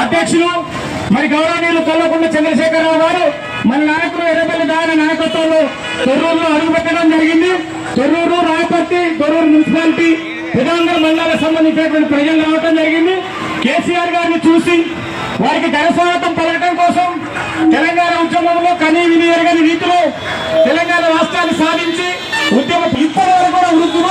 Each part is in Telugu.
అధ్యక్షులు మరి గౌరవనీయులు కల్లకొండ చంద్రశేఖరరావు గారు మన నాయకులు ఎర్రబెల్లి దాని నాయకత్వంలో తొర్రూరులో అడుగుపెట్టడం జరిగింది. తొర్రూరు రాయపర్తి తొర్రూరు మున్సిపాలిటీ పెదాంగ మండలాలకు సంబంధించినటువంటి ప్రజలు రావటం జరిగింది. కేసీఆర్ గారిని చూసి వారికి ఘనస్వాగతం పలకటం కోసం తెలంగాణ ఉద్యమంలో కనీ విని ఎరగని రీతిలో తెలంగాణ రాష్ట్రాన్ని సాధించి ఉద్యమ ఇప్పటి వరకు కూడా వృద్ధులు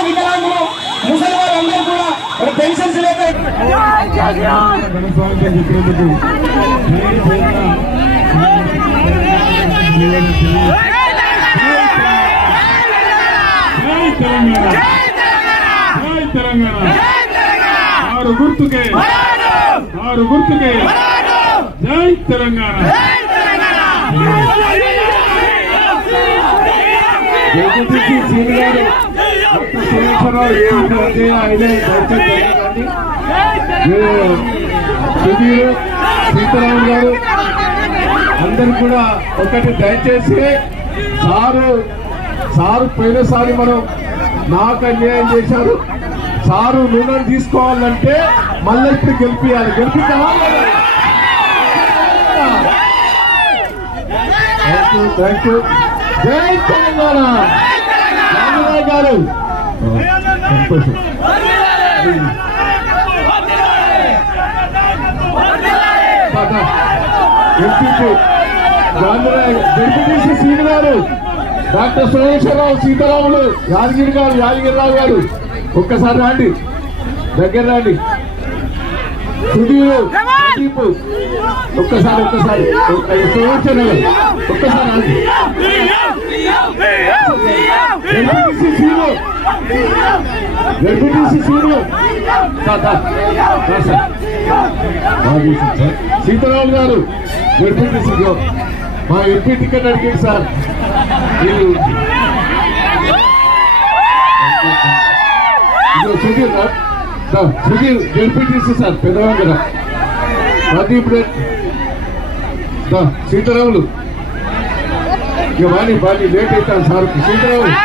జై తెలంగాణ ఆరు గుర్తుకే ఆరు గుర్తుకే జై తెలంగాణ శ్రీని గారు డాక్టర్ సురేశ్వరరావు ఆయనే దయచేసి జరగాలి. సుధీర్ సీతారాం గారు అందరు కూడా ఒకటి దయచేసి సారు సారు పోయినసారి మనం నాకు అన్యాయం చేశారు. సారు రుణం తీసుకోవాలంటే మళ్ళీ ఇప్పుడు గెలిపియాలి. గెలిపిద్దామా? థ్యాంక్ యూ జై తెలంగాణ. గారు. సంతోషం. ఎంపీపీ గాంధీరాయ్ డిప్యూటీసీ సీని గారు డాక్టర్ సురేశ్వరరావు సీతారాములు యాదగిరి గారు యాదగిరిరావు గారు. ఒక్కసారి రాండి. దగ్గర రాండి. సుధీర్ ప్రదీప్ ఒక్కసారి ఒక్కసారి. ఒక్కసారి రండి. MPTC Seenu MPTC Seenu sir. Sir. Sitaramulu గారు ఎంపీటీసీ మా ఎంపీ టికెట్ అడిగింది సార్. వీళ్ళు సుధీర్ రా. దా, సుధీర్ ఎంపీటీసీ సార్ పెద్దవాళ్ళ ప్రదీప్ సీతారాములు. ఇక వాణి బాణి లేట్ అవుతాను సార్. సీతారాములు.